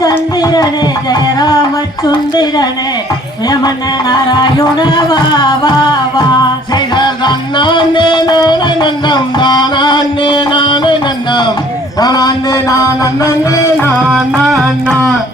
சந்திரனே ஜெய ராமச்சந்திரனே வேமன நாராயண வா வா வா. செய்த நன்னே நாராயணம்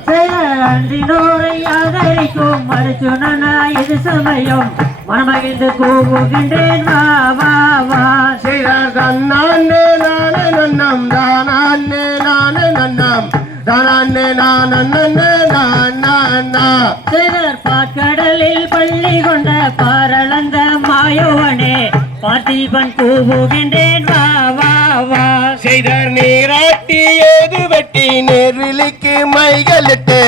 பேரன்றினோரை ஆதரிக்கும் மருச்சுனனா இது சமயம். மனமகிழ்ந்து கூவுகின்றேன் வா வா வா. சிறர் தன்னானே நானே நன்னம் தானானே நானே நன்னம் தானானே நான் நன்னே நானா சிறர் பாக்கடலில் பள்ளி கொண்ட பாரளந்த மாயவனே பார்த்திபன் கூவுகின்றேன் வா வா. பாவா செய்தார் நீராட்டி ஏது வெட்டி நெருளிக்கு மைகளிட்டு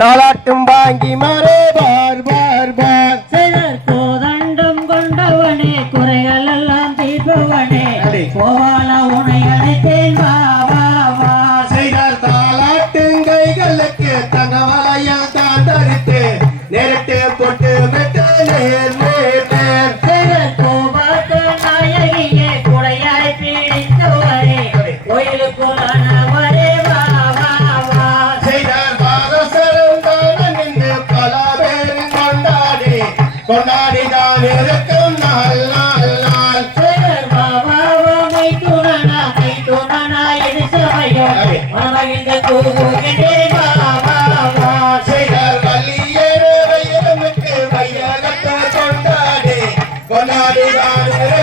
தாளாட்டும் வாங்கி மரே பார் பார் பார். செய்தார் கோதண்டம் கொண்டவனே குறைகள் எல்லாம் தீர்ப்பவனே. கோவால உனை அழைத்தேன் பாவா செய்தார் தாளாட்டும் கைகளுக்கு தங்கவலையா தான் தரித்து நேரிட்டு கொண்டாடி.